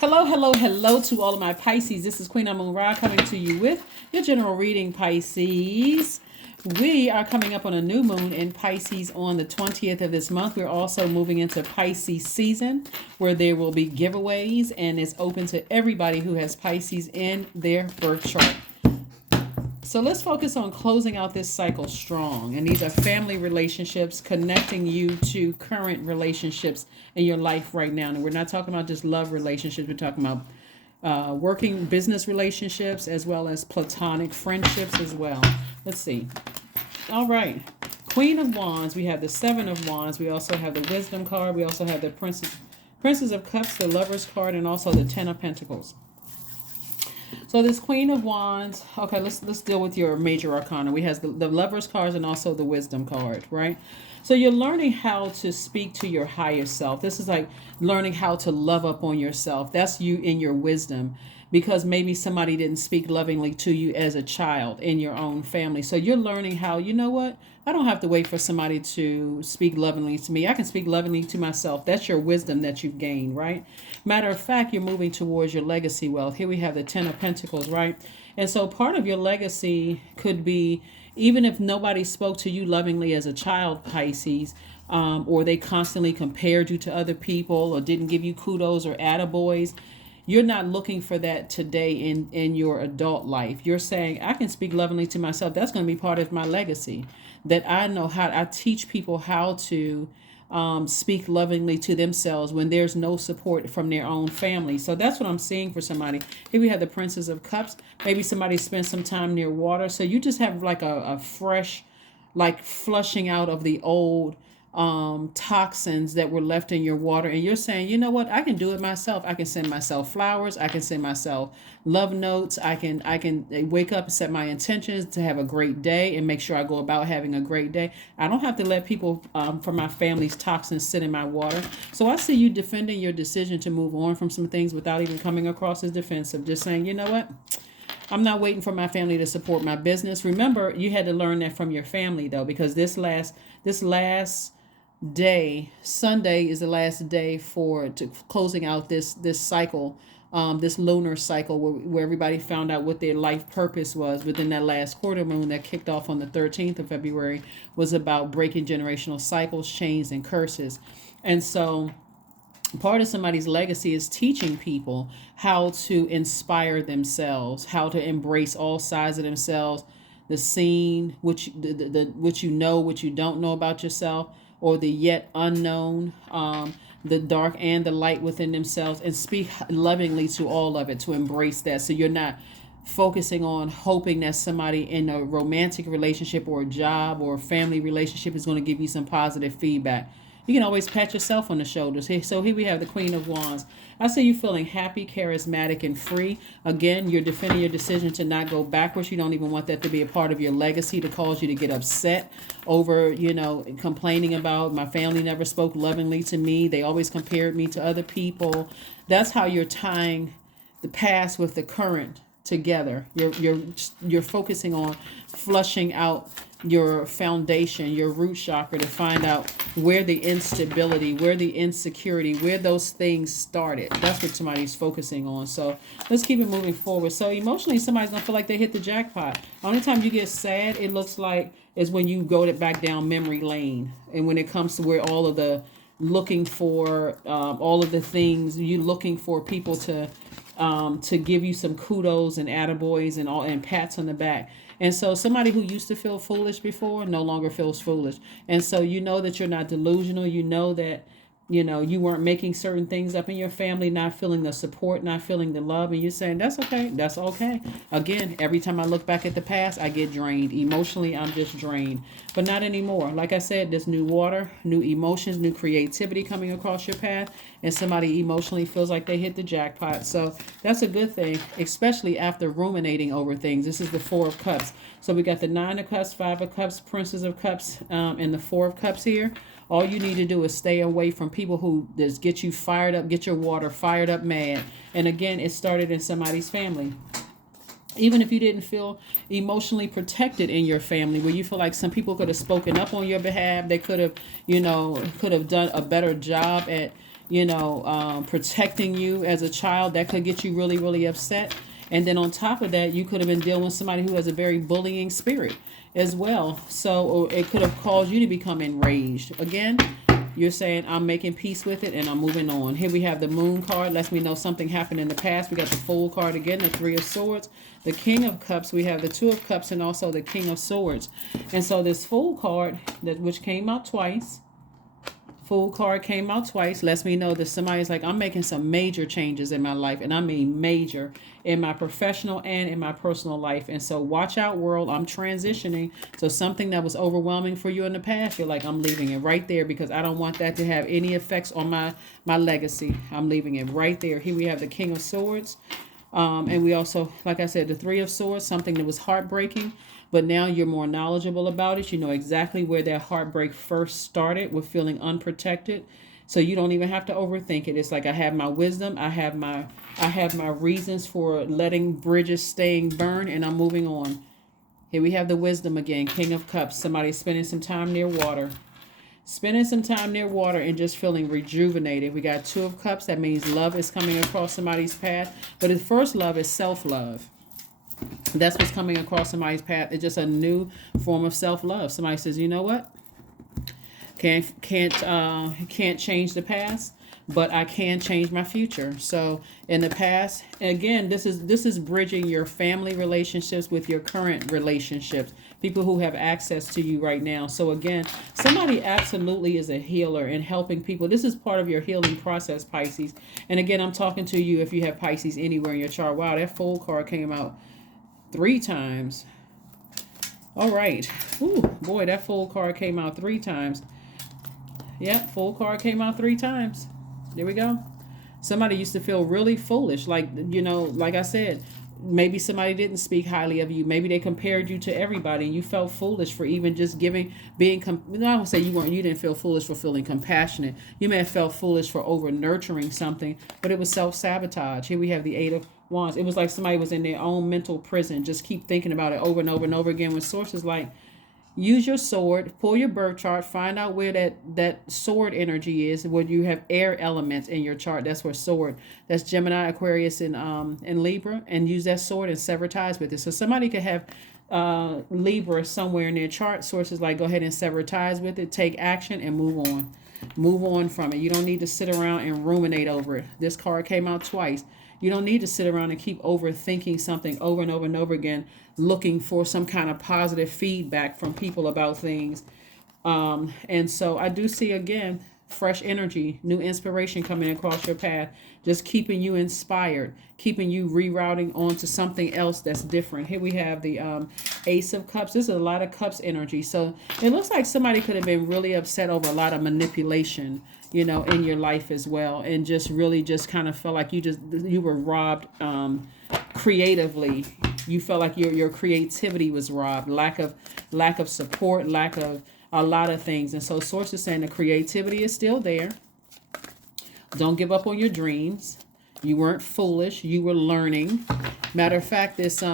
Hello, hello, hello to all of my Pisces. This is Queen Amun Ra coming to you with your general reading, Pisces. We are coming up on a new moon in Pisces on the 20th of this month. We're also moving into Pisces season where there will be giveaways and it's open to everybody who has Pisces in their birth chart. So let's focus on closing out this cycle strong. And these are family relationships, connecting you to current relationships in your life right now. And we're not talking about just love relationships. We're talking about working business relationships as well as platonic friendships as well. Let's see. All right. Queen of Wands. We have the Seven of Wands. We also have the Wisdom card. We also have the Princess of Cups, the Lovers card, and also the Ten of Pentacles. So this Queen of Wands, okay, let's deal with your major arcana. We have the Lovers cards and also the Wisdom card, right? So you're learning how to speak to your higher self. This is like learning how to love up on yourself. That's you in your wisdom, because maybe somebody didn't speak lovingly to you as a child in your own family. So you're learning how, you know what? I don't have to wait for somebody to speak lovingly to me. I can speak lovingly to myself. That's your wisdom that you've gained, right? Matter of fact, you're moving towards your legacy wealth. Here we have the Ten of Pentacles, right? And so part of your legacy could be, even if nobody spoke to you lovingly as a child, Pisces, or they constantly compared you to other people or didn't give you kudos or attaboys, you're not looking for that today in your adult life. You're saying, I can speak lovingly to myself. That's going to be part of my legacy. That I teach people how to speak lovingly to themselves when there's no support from their own family. So that's what I'm seeing for somebody. Here we have the Princess of Cups. Maybe somebody spent some time near water. So you just have like a fresh, like flushing out of the old toxins that were left in your water, and you're saying, you know what, I can do it myself. I can send myself flowers, I can send myself love notes, I can wake up and set my intentions to have a great day and make sure I go about having a great day. I don't have to let people from my family's toxins sit in my water. So I see you defending your decision to move on from some things without even coming across as defensive, just saying, you know what, I'm not waiting for my family to support my business. Remember, you had to learn that from your family though, because this last day, Sunday is the last day to closing out this cycle, this lunar cycle where everybody found out what their life purpose was within that last quarter moon that kicked off on the 13th of February, was about breaking generational cycles, chains, and curses. And so part of somebody's legacy is teaching people how to inspire themselves, how to embrace all sides of themselves, the seen, which which you know, what you don't know about yourself, or the yet unknown, the dark and the light within themselves, and speak lovingly to all of it, to embrace that. So you're not focusing on hoping that somebody in a romantic relationship or a job or a family relationship is going to give you some positive feedback. You can always pat yourself on the shoulders. So here we have the Queen of Wands. I see you feeling happy, charismatic, and free. Again, you're defending your decision to not go backwards. You don't even want that to be a part of your legacy, to cause you to get upset over, complaining about, my family never spoke lovingly to me. They always compared me to other people. That's how you're tying the past with the current together. You're focusing on flushing out your foundation, your root chakra, to find out where the instability, where the insecurity, where those things started. That's what somebody's focusing on. So let's keep it moving forward. So emotionally, somebody's gonna feel like they hit the jackpot. Only time you get sad, it looks like, is when you go back down memory lane, and when it comes to where all of the looking for all of the things, you looking for people to give you some kudos and attaboys and pats on the back. And so somebody who used to feel foolish before no longer feels foolish. And so you know that you're not delusional. You know that, you weren't making certain things up in your family, not feeling the support, not feeling the love. And you're saying, that's okay. That's okay. Again, every time I look back at the past, I get drained. Emotionally, I'm just drained. But not anymore. Like I said, there's new water, new emotions, new creativity coming across your path. And somebody emotionally feels like they hit the jackpot. So that's a good thing, especially after ruminating over things. This is the Four of Cups. So we got the Nine of Cups, Five of Cups, Princess of Cups, and the Four of Cups here. All you need to do is stay away from people who just get you fired up, get your water fired up mad. And again, it started in somebody's family. Even if you didn't feel emotionally protected in your family, where you feel like some people could have spoken up on your behalf, they could have, could have done a better job at protecting you as a child. That could get you really, really upset. And then on top of that, you could have been dealing with somebody who has a very bullying spirit as well. So or it could have caused you to become enraged. Again, you're saying, I'm making peace with it and I'm moving on. Here we have the Moon card. Lets me know something happened in the past. We got the Fool card again, the Three of Swords, the King of Cups. We have the Two of Cups and also the King of Swords. And so this Fool card, which came out twice, Fool card came out twice, lets me know that somebody's like, I'm making some major changes in my life, and I mean major, in my professional and in my personal life. And so watch out, world, I'm transitioning. So something that was overwhelming for you in the past, you're like, I'm leaving it right there because I don't want that to have any effects on my legacy. I'm leaving it right there. Here we have the King of Swords. And we also, like I said, the Three of Swords, something that was heartbreaking, but now you're more knowledgeable about it. You know exactly where that heartbreak first started with feeling unprotected. So you don't even have to overthink it. It's like, I have my wisdom, I have my reasons for letting bridges staying burned, and I'm moving on. Here we have the Wisdom again, King of Cups. Somebody spending some time near water. Spending some time near water and just feeling rejuvenated. We got Two of Cups. That means love is coming across somebody's path. But his first love is self-love. That's what's coming across somebody's path. It's just a new form of self-love. Somebody says, you know what? Can't change the past, but I can change my future. So in the past, again, this is bridging your family relationships with your current relationships, people who have access to you right now. So again, somebody absolutely is a healer and helping people. This is part of your healing process, Pisces. And again, I'm talking to you if you have Pisces anywhere in your chart. Wow, that Fool card came out 3 times. All right. Ooh, boy, that Fool card came out 3 times. Yep, Fool card came out 3 times. There we go. Somebody used to feel really foolish. Like, like I said, maybe somebody didn't speak highly of you. Maybe they compared you to everybody and you felt foolish for even just I don't say you didn't feel foolish for feeling compassionate. You may have felt foolish for over nurturing something, but it was self-sabotage. Here we have the Eight of Wands. It was like somebody was in their own mental prison. Just keep thinking about it over and over and over again, with sources like, use your sword, pull your birth chart, find out where that sword energy is, where you have air elements in your chart. That's where sword, that's Gemini, Aquarius, and Libra, and use that sword and sever ties with it. So somebody could have Libra somewhere in their chart. Sources like, go ahead and sever ties with it, take action, and move on. Move on from it. You don't need to sit around and ruminate over it. This card came out twice. You don't need to sit around and keep overthinking something over and over and over again, looking for some kind of positive feedback from people about things. And so I do see, again, fresh energy, new inspiration coming across your path, just keeping you inspired, keeping you rerouting onto something else that's different. Here we have the Ace of Cups. This is a lot of Cups energy. So it looks like somebody could have been really upset over a lot of manipulation, in your life as well, and just really just kind of felt like you were robbed creatively. You felt like your creativity was robbed, lack of support, lack of a lot of things. And so sources saying the creativity is still there. Don't give up on your dreams. You weren't foolish. You were learning. Matter of fact, this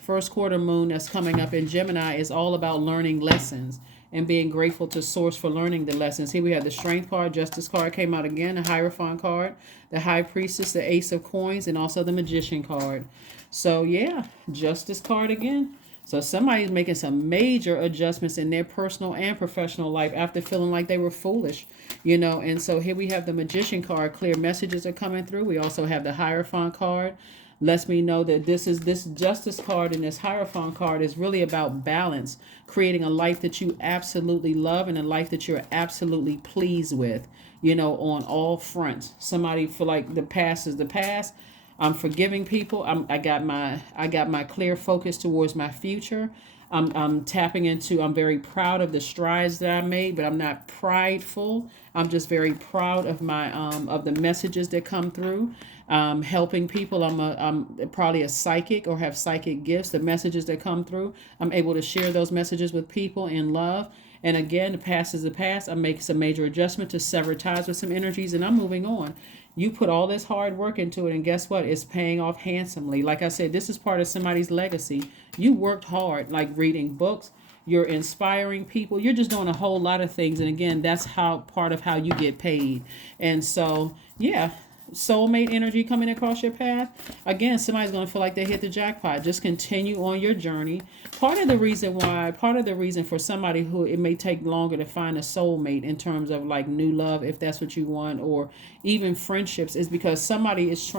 first quarter moon that's coming up in Gemini is all about learning lessons and being grateful to source for learning the lessons. Here we have the Strength card, Justice card came out again, the Hierophant card, the High Priestess, the Ace of Coins, and also the Magician card. So yeah, Justice card again. So somebody's making some major adjustments in their personal and professional life after feeling like they were foolish, And so here we have the Magician card. Clear messages are coming through. We also have the Hierophant card. Lets me know that this Justice card and this Hierophant card is really about balance, creating a life that you absolutely love and a life that you're absolutely pleased with, on all fronts. Somebody feel like the past is the past. I'm forgiving people. I got my clear focus towards my future. I'm tapping into, I'm very proud of the strides that I made, but I'm not prideful. I'm just very proud of my of the messages that come through. Helping people. I'm probably a psychic or have psychic gifts. The messages that come through, I'm able to share those messages with people in love. And again, the past is the past. I make some major adjustment to sever ties with some energies, and I'm moving on. You put all this hard work into it, and guess what? It's paying off handsomely. Like I said, this is part of somebody's legacy. You worked hard, like reading books, you're inspiring people, you're just doing a whole lot of things. And again, that's how part of how you get paid. And so, yeah, soulmate energy coming across your path. Again, somebody's going to feel like they hit the jackpot. Just continue on your journey. Part of the reason for somebody who it may take longer to find a soulmate in terms of like new love, if that's what you want, or even friendships, is because somebody is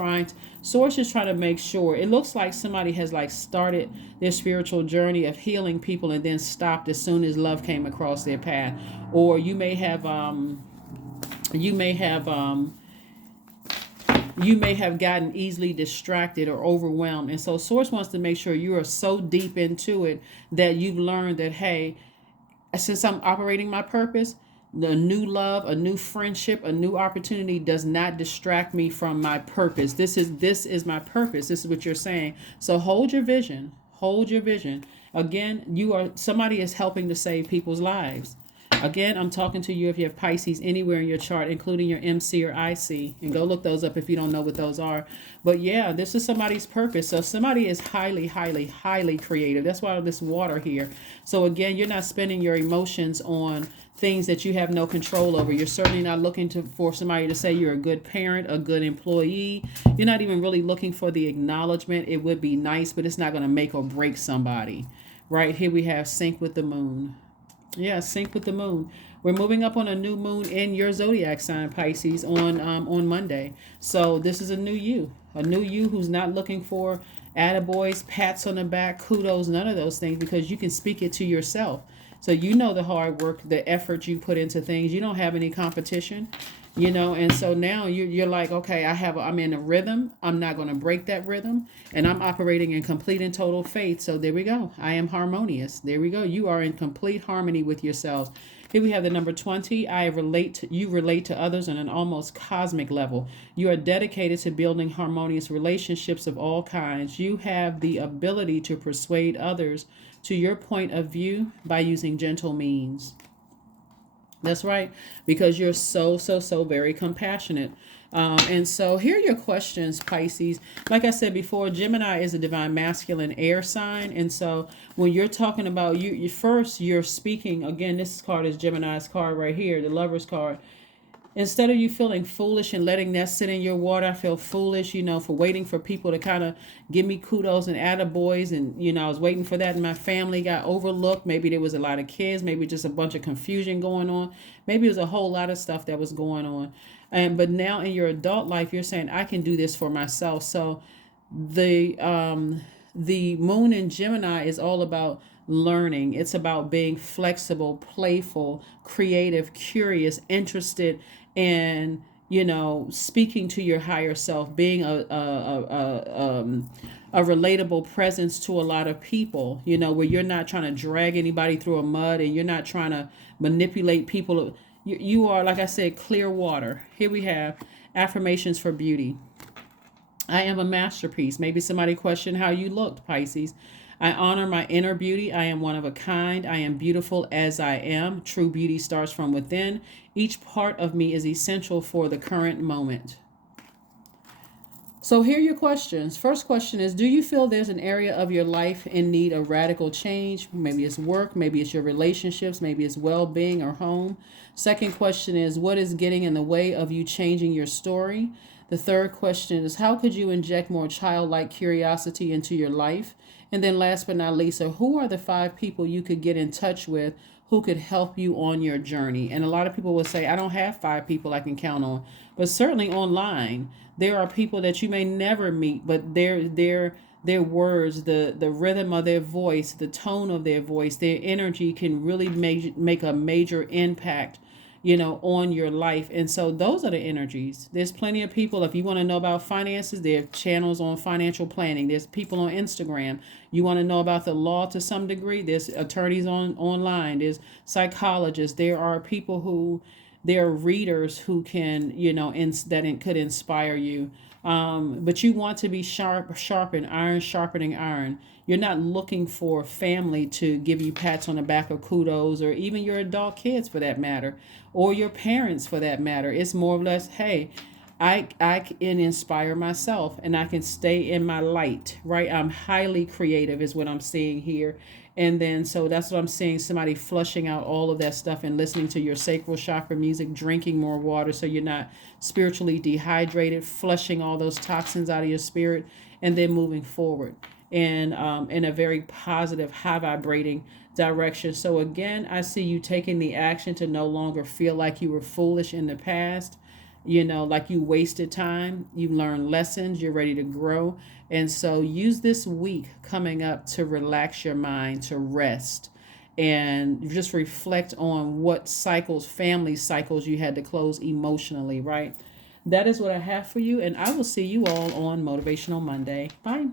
Source is trying to make sure. It looks like somebody has like started their spiritual journey of healing people and then stopped as soon as love came across their path. Or you may have you may have you may have gotten easily distracted or overwhelmed. And so Source wants to make sure you are so deep into it that you've learned that, hey, since I'm operating my purpose, the new love, a new friendship, a new opportunity does not distract me from my purpose. This is my purpose. This is what you're saying. So hold your vision. Hold your vision. Again, somebody is helping to save people's lives. Again, I'm talking to you if you have Pisces anywhere in your chart, including your MC or IC. And go look those up if you don't know what those are. But yeah, this is somebody's purpose. So somebody is highly, highly, highly creative. That's why this water here. So again, you're not spending your emotions on things that you have no control over. You're certainly not looking for somebody to say you're a good parent, a good employee. You're not even really looking for the acknowledgement. It would be nice, but it's not going to make or break somebody. Right here we have sync with the moon. Yeah, sync with the moon. We're moving up on a new moon in your zodiac sign, Pisces, on Monday. So this is a new you who's not looking for attaboys, pats on the back, kudos, none of those things, because you can speak it to yourself. So you know the hard work, the effort you put into things. You don't have any competition, and so now you're like, okay, I'm in a rhythm. I'm not going to break that rhythm, and I'm operating in complete and total faith. So there we go. I am harmonious. There we go. You are in complete harmony with yourselves. Here we have the number 20. You relate to others on an almost cosmic level. You are dedicated to building harmonious relationships of all kinds. You have the ability to persuade others to your point of view by using gentle means. That's right, because you're so very compassionate. And so here are your questions, Pisces. Like I said before, Gemini is a divine masculine air sign. And so when you're talking about you're speaking, again, this card is Gemini's card right here, the Lover's card. Instead of you feeling foolish and letting that sit in your water, I feel foolish, for waiting for people to kind of give me kudos and attaboys. And, I was waiting for that and my family got overlooked. Maybe there was a lot of kids, maybe just a bunch of confusion going on. Maybe it was a whole lot of stuff that was going on. But now in your adult life, you're saying, I can do this for myself. So the moon in Gemini is all about learning. It's about being flexible, playful, creative, curious, interested, and speaking to your higher self, being a relatable presence to a lot of people, where you're not trying to drag anybody through a mud and you're not trying to manipulate people. You are, like I said, clear water. Here we have affirmations for beauty. I am a masterpiece. Maybe somebody questioned how you looked, Pisces. I honor my inner beauty. I am one of a kind. I am beautiful as I am. True beauty starts from within. Each part of me is essential for the current moment. So here are your questions. First question is, do you feel there's an area of your life in need of radical change? Maybe it's work, maybe it's your relationships, maybe it's well-being or home. Second question is, what is getting in the way of you changing your story? The third question is, how could you inject more childlike curiosity into your life? And then last but not least, so who are the 5 people you could get in touch with who could help you on your journey? And a lot of people will say, I don't have 5 people I can count on. But certainly online, there are people that you may never meet, but their words, the rhythm of their voice, the tone of their voice, their energy can really make a major impact on your life. And so those are the energies. There's plenty of people. If you want to know about finances, there are channels on financial planning. There's people on Instagram. You want to know about the law to some degree, there's attorneys online. There's psychologists. There are people there are readers who can, that could inspire you. But you want to be sharpen iron, sharpening iron. You're not looking for family to give you pats on the back or kudos, or even your adult kids for that matter, or your parents for that matter. It's more or less, hey, I can inspire myself and I can stay in my light, right? I'm highly creative is what I'm seeing here. And then, so that's what I'm seeing, somebody flushing out all of that stuff and listening to your sacral chakra music, drinking more water so you're not spiritually dehydrated, flushing all those toxins out of your spirit, and then moving forward and in a very positive, high vibrating direction. So again, I see you taking the action to no longer feel like you were foolish in the past, like you wasted time. You learned lessons, you're ready to grow. And so use this week coming up to relax your mind, to rest, and just reflect on what cycles, family cycles you had to close emotionally, right? That is what I have for you, and I will see you all on Motivational Monday. Bye.